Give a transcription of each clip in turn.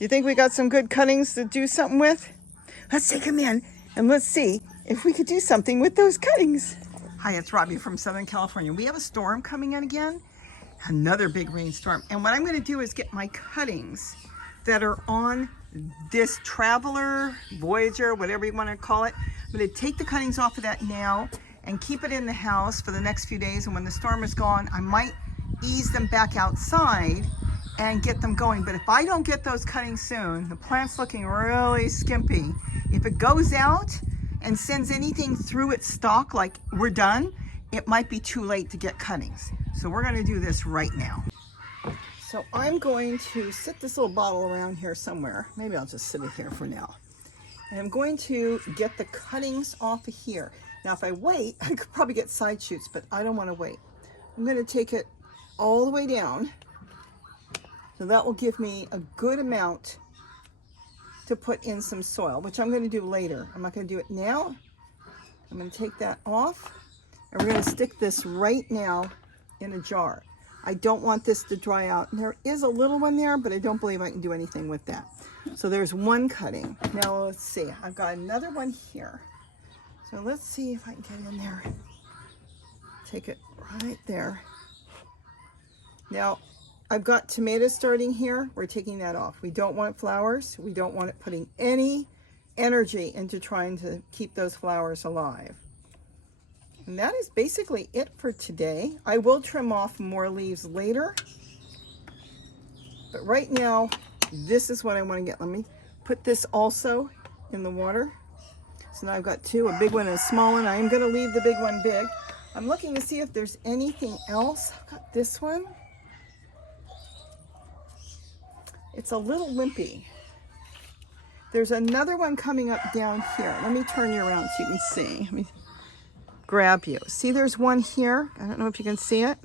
Do you think we got some good cuttings to do something with? Let's take them in and let's see if we could do something with those cuttings. Hi, it's Robbie from Southern California. We have a storm coming in again, another big rainstorm. And what I'm going to do is get my cuttings that are on this Traveler, Voyager, whatever you want to call it. I'm going to take the cuttings off of that now and keep it in the house for the next few days. And when the storm is gone, I might ease them back outside and get them going. But if I don't get those cuttings soon, the plant's looking really skimpy. If it goes out and sends anything through its stalk like we're done, it might be too late to get cuttings. So we're going to do this right now. So I'm going to sit this little bottle around here somewhere. Maybe I'll just sit it here for now. And I'm going to get the cuttings off of here. Now if I wait, I could probably get side shoots, but I don't want to wait. I'm going to take it all the way down. So that will give me a good amount to put in some soil, which I'm going to do later. I'm not going to do it now. I'm going to take that off, and we're going to stick this right now in a jar. I don't want this to dry out. And there is a little one there, but I don't believe I can do anything with that. So there's one cutting. Now let's see. I've got another one here. So let's see if I can get in there. Take it right there. Now I've got tomatoes starting here. We're taking that off. We don't want flowers. We don't want it putting any energy into trying to keep those flowers alive. And that is basically it for today. I will trim off more leaves later. But right now, this is what I want to get. Let me put this also in the water. So now I've got two, a big one and a small one. I am going to leave the big one big. I'm looking to see if there's anything else. I've got this one. It's a little limpy. There's another one coming up down here. Let me turn you around so you can see. Let me grab you. See, there's one here. I don't know if you can see it.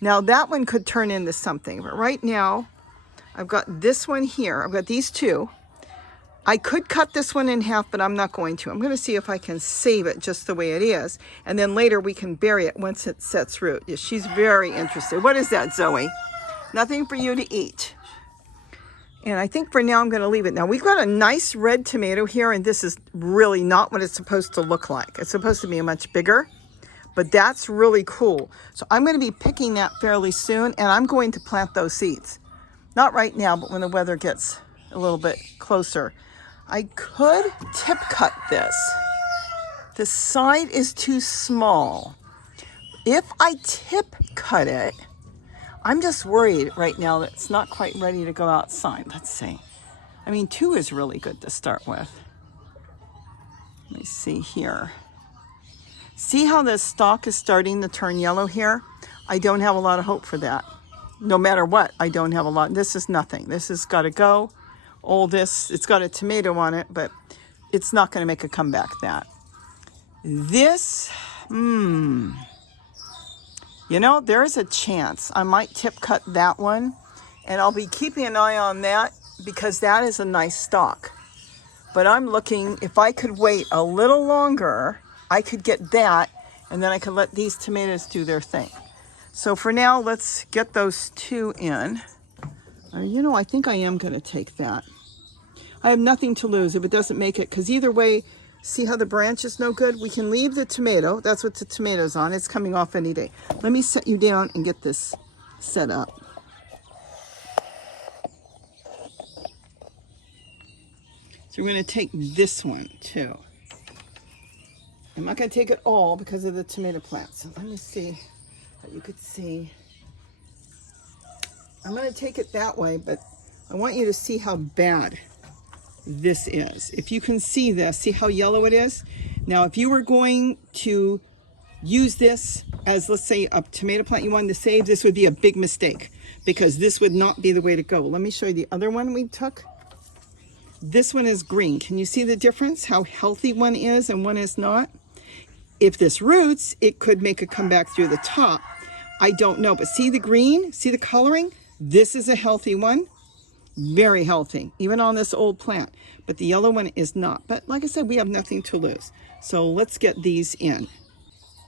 Now that one could turn into something, but right now I've got this one here. I've got these two. I could cut this one in half, but I'm not going to. I'm going to see if I can save it just the way it is, and then later we can bury it once it sets root. Yeah, she's very interested. What is that, Zoe? Nothing for you to eat. And I think for now I'm going to leave it. Now we've got a nice red tomato here, and this is really not what it's supposed to look like. It's supposed to be much bigger, but that's really cool. So I'm going to be picking that fairly soon, and I'm going to plant those seeds. Not right now, but when the weather gets a little bit closer. I could tip cut this. The side is too small. If I tip cut it, I'm just worried right now that it's not quite ready to go outside. Let's see. I mean, 2 is really good to start with. Let me see here. See how the stalk is starting to turn yellow here? I don't have a lot of hope for that. No matter what, I don't have a lot. This is nothing. This has got to go. All this, it's got a tomato on it, but it's not going to make a comeback that. This, you know, there is a chance I might tip cut that one, and I'll be keeping an eye on that because that is a nice stalk. But I'm looking, if I could wait a little longer, I could get that, and then I could let these tomatoes do their thing. So for now, let's get those 2 in. You know, I think I am going to take that. I have nothing to lose if it doesn't make it, because either way, see how the branch is no good? We can leave the tomato. That's what the tomato's on. It's coming off any day. Let me set you down and get this set up. So we're going to take this one too. I'm not going to take it all because of the tomato plants. So let me see what you could see. I'm going to take it that way, but I want you to see how bad this is. If you can see this, see how yellow it is? Now, if you were going to use this as, let's say, a tomato plant you wanted to save, this would be a big mistake because this would not be the way to go. Let me show you the other one we took. This one is green. Can you see the difference? How healthy one is and one is not? If this roots, it could make a comeback through the top. I don't know, but see the green? See the coloring? This is a healthy one. Very healthy, even on this old plant. But the yellow one is not. But like I said, we have nothing to lose. So let's get these in.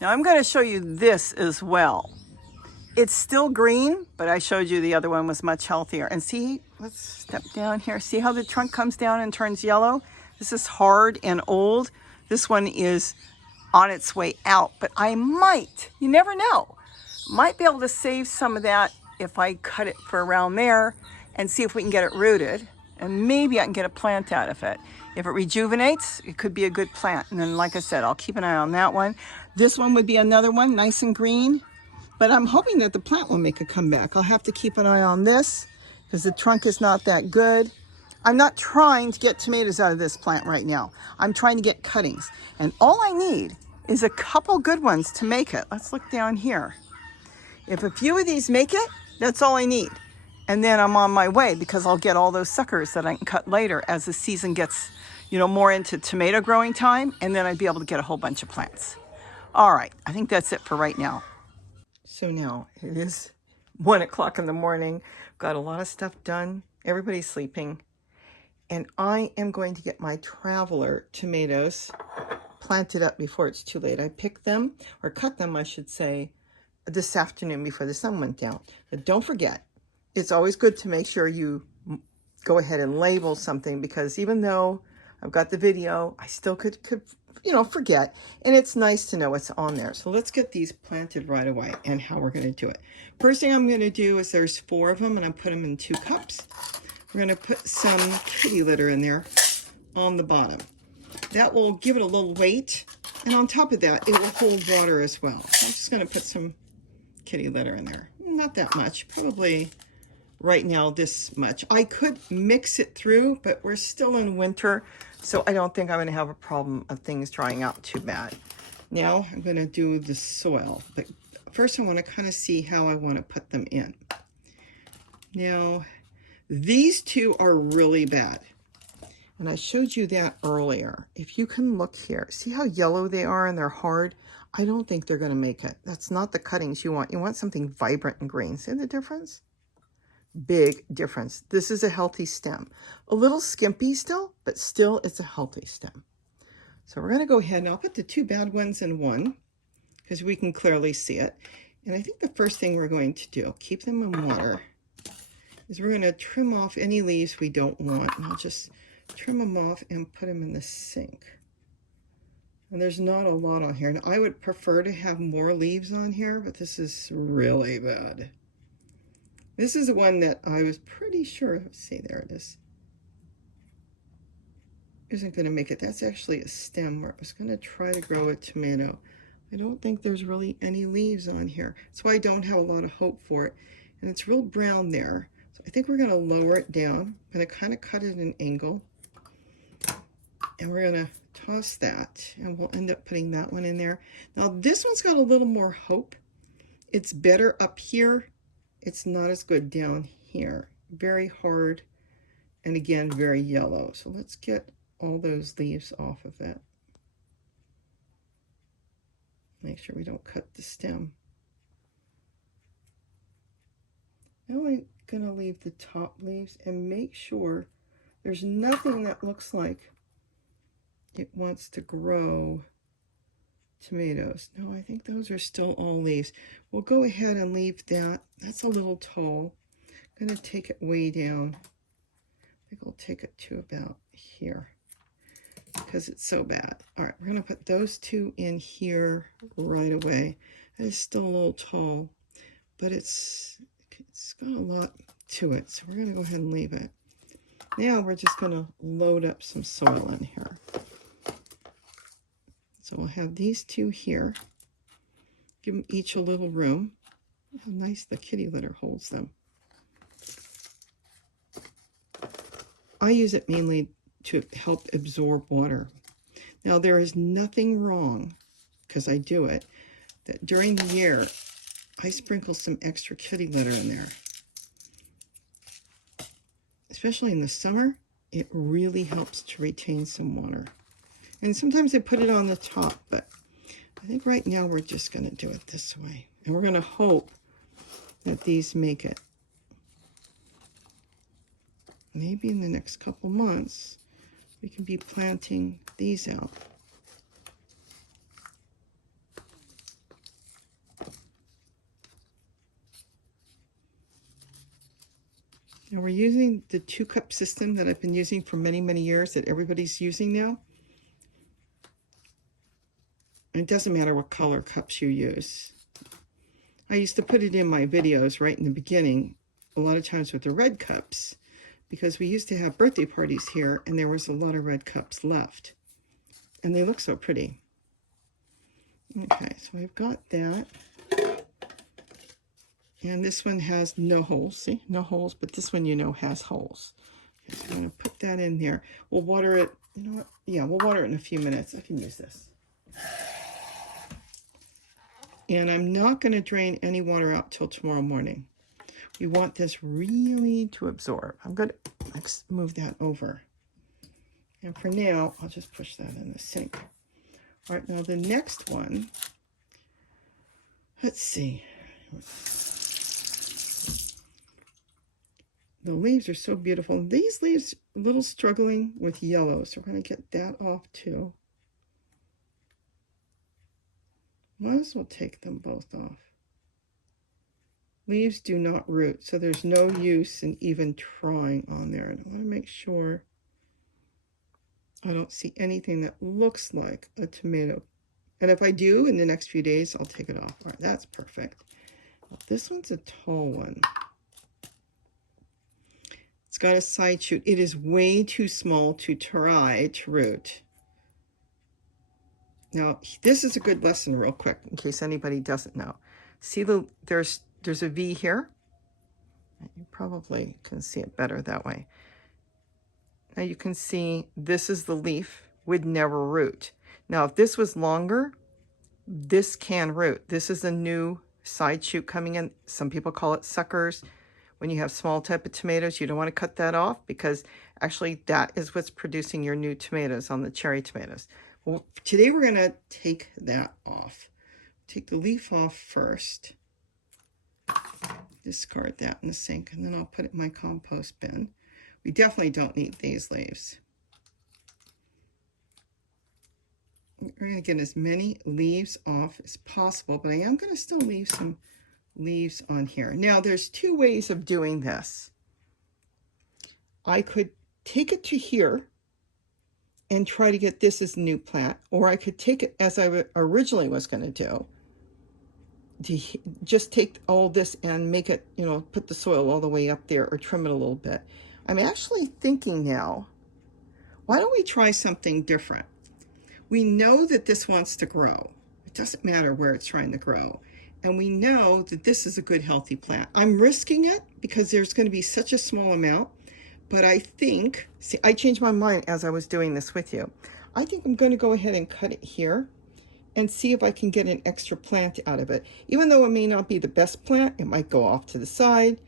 Now I'm going to show you this as well. It's still green, but I showed you the other one was much healthier. And see let's step down here. See how the trunk comes down and turns yellow? This is hard and old. This one is on its way out, but I might, you never know, might be able to save some of that if I cut it for around there and see if we can get it rooted, and maybe I can get a plant out of it. If it rejuvenates, it could be a good plant. And then, like I said, I'll keep an eye on that one. This one would be another one, nice and green, but I'm hoping that the plant will make a comeback. I'll have to keep an eye on this because the trunk is not that good. I'm not trying to get tomatoes out of this plant right now. I'm trying to get cuttings. And all I need is a couple good ones to make it. Let's look down here. If a few of these make it, that's all I need. And then I'm on my way because I'll get all those suckers that I can cut later as the season gets, more into tomato growing time. And then I'd be able to get a whole bunch of plants. All right, I think that's it for right now. So now it is 1 o'clock in the morning. Got a lot of stuff done. Everybody's sleeping. And I am going to get my traveler tomatoes planted up before it's too late. I picked them, or cut them, I should say, this afternoon before the sun went down. But don't forget, it's always good to make sure you go ahead and label something, because even though I've got the video, I still could forget. And it's nice to know what's on there. So let's get these planted right away and how we're going to do it. First thing I'm going to do is there's 4 of them, and I'm putting them in 2 cups. We're going to put some kitty litter in there on the bottom. That will give it a little weight, and on top of that, it will hold water as well. So I'm just going to put some kitty litter in there. Not that much, probably right now this much. I could mix it through, but we're still in winter, so I don't think I'm going to have a problem of things drying out too bad. Now I'm going to do the soil, but first I want to kind of see how I want to put them in. Now, these 2 are really bad. And I showed you that earlier. If you can look here, see how yellow they are and they're hard? I don't think they're going to make it. That's not the cuttings you want. You want something vibrant and green. See the difference? Big difference. This is a healthy stem. A little skimpy still, but still it's a healthy stem. So we're going to go ahead and I'll put the 2 bad ones in one because we can clearly see it. And I think the first thing we're going to do, keep them in water, is we're going to trim off any leaves we don't want. And I'll just trim them off and put them in the sink. And there's not a lot on here. Now, I would prefer to have more leaves on here, but this is really bad. This is the one that I was pretty sure, let's see, there it is, isn't going to make it. That's actually a stem where I was going to try to grow a tomato. I don't think there's really any leaves on here. That's why I don't have a lot of hope for it. And it's real brown there. So I think we're going to lower it down. I'm going to kind of cut it at an angle. And we're going to toss that. And we'll end up putting that one in there. Now this one's got a little more hope. It's better up here. It's not as good down here. Very hard. And again, very yellow. So let's get all those leaves off of it. Make sure we don't cut the stem. Now I'm going to leave the top leaves and make sure there's nothing that looks like it wants to grow tomatoes. No, I think those are still all leaves. We'll go ahead and leave that. That's a little tall. I'm going to take it way down. I think I'll take it to about here because it's so bad. All right, we're going to put those 2 in here right away. That is still a little tall, but it's got a lot to it, so we're going to go ahead and leave it. Now we're just going to load up some soil in here. So we'll have these 2 here. Give them each a little room. How nice the kitty litter holds them. I use it mainly to help absorb water. Now there is nothing wrong, because I do it, that during the year I sprinkle some extra kitty litter in there. Especially in the summer, it really helps to retain some water. And sometimes I put it on the top, but I think right now we're just going to do it this way. And we're going to hope that these make it. Maybe in the next couple months, we can be planting these out. Now we're using the 2-cup system that I've been using for many, many years that everybody's using now. And it doesn't matter what color cups you use. I used to put it in my videos right in the beginning, a lot of times with the red cups, because we used to have birthday parties here and there was a lot of red cups left. And they look so pretty. Okay, so we've got that. And this one has no holes. See, no holes, but this one, you know, has holes. Okay, so I'm going to put that in there. We'll water it. You know what? Yeah, we'll water it in a few minutes. I can use this. And I'm not going to drain any water out till tomorrow morning. We want this really to absorb. I'm going to move that over. And for now, I'll just push that in the sink. All right, now the next one, let's see. The leaves are so beautiful. These leaves a little struggling with yellow, so we're going to get that off too. Might as well take them both off. Leaves do not root, so there's no use in even trying on there. And I want to make sure I don't see anything that looks like a tomato. And if I do, in the next few days, I'll take it off. All right, that's perfect. Well, this one's a tall one. It's got a side shoot. It is way too small to try to root. Now, this is a good lesson real quick, in case anybody doesn't know. See, there's a V here. You probably can see it better that way. Now you can see this is the leaf, would never root. Now, if this was longer, this can root. This is a new side shoot coming in. Some people call it suckers. When you have small type of tomatoes, you don't want to cut that off because actually that is what's producing your new tomatoes on the cherry tomatoes. Well, today we're going to take that off. Take the leaf off first. Discard that in the sink, and then I'll put it in my compost bin. We definitely don't need these leaves. We're going to get as many leaves off as possible, but I am going to still leave some leaves on here. Now, there's 2 ways of doing this. I could take it to here and try to get this as a new plant, or I could take it as I originally was going to do, to just take all this and make it, you know, put the soil all the way up there or trim it a little bit. I'm actually thinking now, why don't we try something different? We know that this wants to grow. It doesn't matter where it's trying to grow. And we know that this is a good, healthy plant. I'm risking it because there's going to be such a small amount. But I think, see, I changed my mind as I was doing this with you. I think I'm going to go ahead and cut it here and see if I can get an extra plant out of it. Even though it may not be the best plant, it might go off to the side.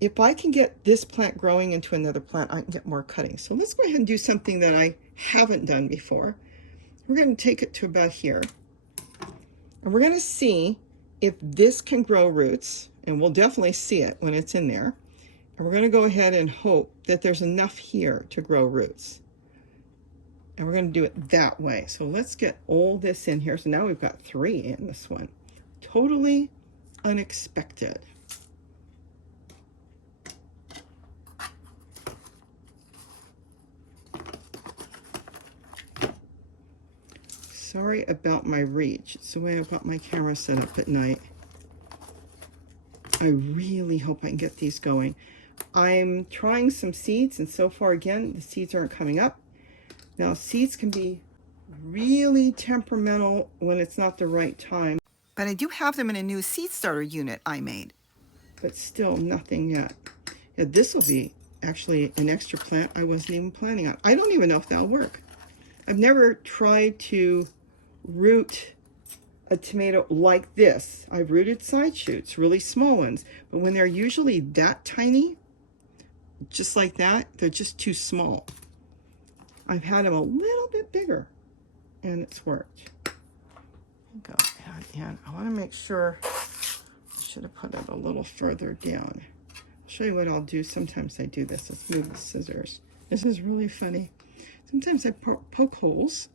If I can get this plant growing into another plant, I can get more cuttings. So let's go ahead and do something that I haven't done before. We're going to take it to about here. And we're going to see if this can grow roots. And we'll definitely see it when it's in there. And we're going to go ahead and hope that there's enough here to grow roots. And we're going to do it that way. So let's get all this in here. So now we've got 3 in this one. Totally unexpected. Sorry about my reach. It's the way I've got my camera set up at night. I really hope I can get these going. I'm trying some seeds, and so far, again, the seeds aren't coming up. Now, seeds can be really temperamental when it's not the right time. But I do have them in a new seed starter unit I made. But still, nothing yet. Yeah, this will be actually an extra plant I wasn't even planning on. I don't even know if that'll work. I've never tried to root a tomato like this. I've rooted side shoots, really small ones. But when they're usually that tiny, just like that, they're just too small. I've had them a little bit bigger, and it's worked. Go ahead, and I want to make sure, I should have put it a little further down. I'll show you what I'll do. Sometimes I do this. Let's move the scissors. This is really funny. Sometimes I poke holes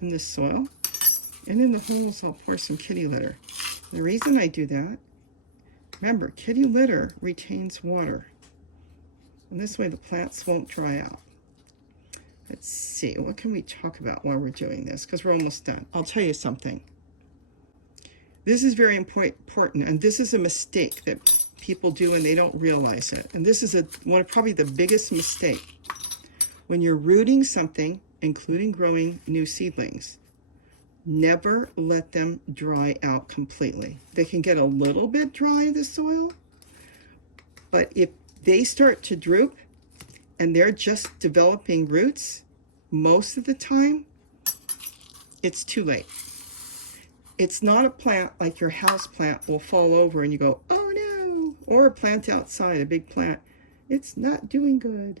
in the soil, and in the holes I'll pour some kitty litter. The reason I do that, remember, kitty litter retains water. And this way the plants won't dry out. Let's see, what can we talk about while we're doing this? Because we're almost done. I'll tell you something. This is very important, and this is a mistake that people do and they don't realize it. And this is one of probably the biggest mistake. When you're rooting something, including growing new seedlings, never let them dry out completely. They can get a little bit dry, the soil, but if they start to droop and they're just developing roots, most of the time, it's too late. It's not a plant like your house plant will fall over and you go, oh no, or a plant outside, a big plant. It's not doing good.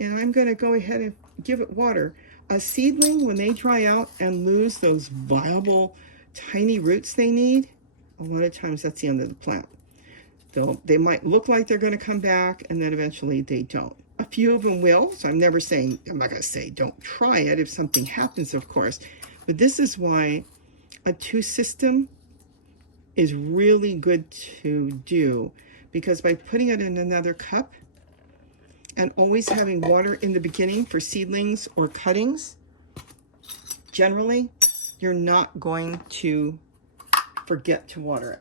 And I'm gonna go ahead and give it water. A seedling, when they dry out and lose those viable tiny roots they need, a lot of times that's the end of the plant. They might look like they're gonna come back and then eventually they don't. A few of them will, so I'm not gonna say don't try it if something happens, of course. But this is why a two system is really good to do, because by putting it in another cup and always having water in the beginning for seedlings or cuttings, generally you're not going to forget to water it.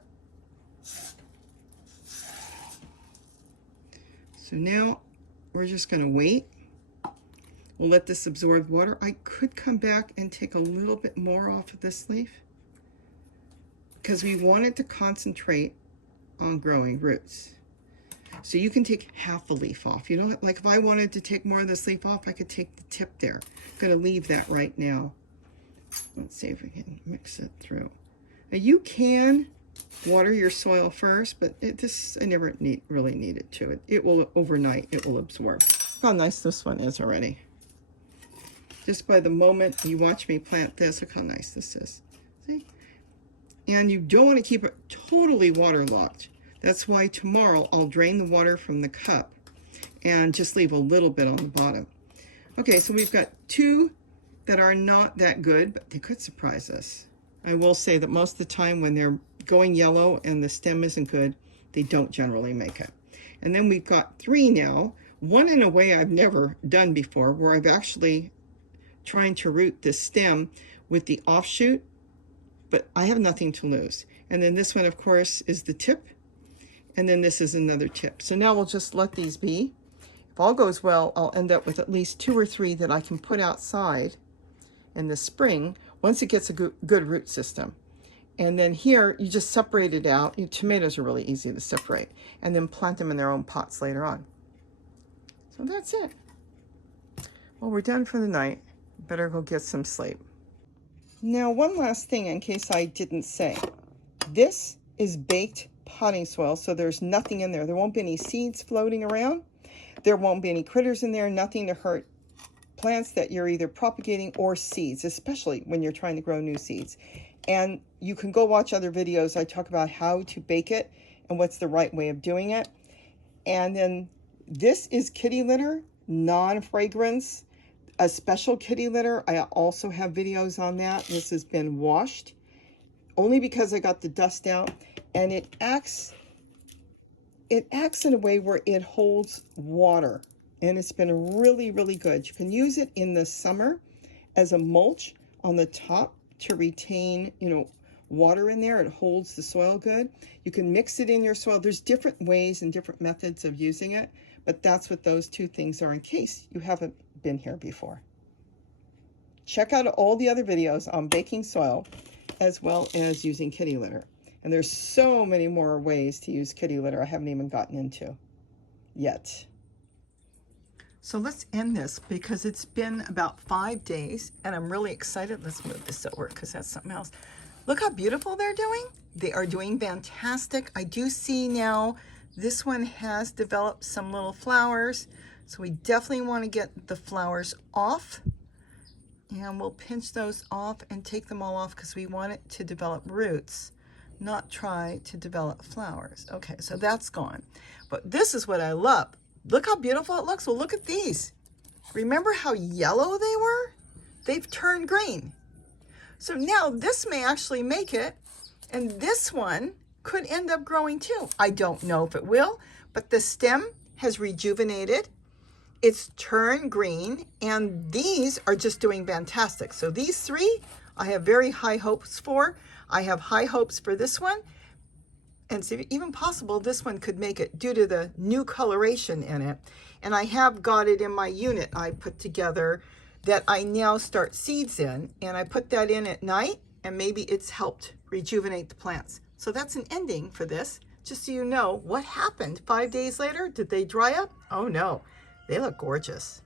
So now we're just going to wait. We'll let this absorb water. I could come back and take a little bit more off of this leaf because we want it to concentrate on growing roots. So you can take half a leaf off. You know, like if I wanted to take more of this leaf off, I could take the tip there. I'm going to leave that right now. Let's see if we can mix it through. Now you can water your soil first, but I never really need it to. It will overnight, it will absorb. Look how nice this one is already. Just by the moment you watch me plant this, look how nice this is. See? And you don't want to keep it totally waterlogged. That's why tomorrow I'll drain the water from the cup and just leave a little bit on the bottom. Okay, so we've got two that are not that good, but they could surprise us. I will say that most of the time when they're going yellow and the stem isn't good, they don't generally make it. And then we've got three now, one in a way I've never done before, where I've actually trying to root the stem with the offshoot, but I have nothing to lose. And then this one, of course, is the tip. And then this is another tip. So now we'll just let these be. If all goes well, I'll end up with at least 2 or 3 that I can put outside in the spring once it gets a good root system. And then here, you just separate it out. Your tomatoes are really easy to separate. And then plant them in their own pots later on. So that's it. Well, we're done for the night. Better go get some sleep. Now, one last thing in case I didn't say. This is baked potting soil, so there's nothing in there. There won't be any seeds floating around. There won't be any critters in there, nothing to hurt plants that you're either propagating or seeds, especially when you're trying to grow new seeds. And you can go watch other videos. I talk about how to bake it and what's the right way of doing it. And then this is kitty litter, non-fragrance, a special kitty litter. I also have videos on that. This has been washed only because I got the dust out, and it acts in a way where it holds water, and it's been really, really good. You can use it in the summer as a mulch on the top to retain, water in there. It holds the soil good. You can mix it in your soil. There's different ways and different methods of using it, but that's what those two things are in case you haven't been here before. Check out all the other videos on baking soil as well as using kitty litter. And there's so many more ways to use kitty litter I haven't even gotten into yet. So let's end this because it's been about 5 days and I'm really excited. Let's move this over because that's something else. Look how beautiful they're doing. They are doing fantastic. I do see now this one has developed some little flowers. So we definitely want to get the flowers off. And we'll pinch those off and take them all off because we want it to develop roots, not try to develop flowers. Okay, so that's gone. But this is what I love. Look how beautiful it looks. Well, look at these. Remember how yellow they were? They've turned green. So now this may actually make it, and this one could end up growing too. I don't know if it will, but the stem has rejuvenated. It's turned green, and these are just doing fantastic. So these three, I have very high hopes for. I have high hopes for this one, and it's even possible this one could make it due to the new coloration in it. And I have got it in my unit I put together that I now start seeds in, and I put that in at night, and maybe it's helped rejuvenate the plants. So that's an ending for this, just so you know what happened 5 days later. Did they dry up? Oh no, they look gorgeous.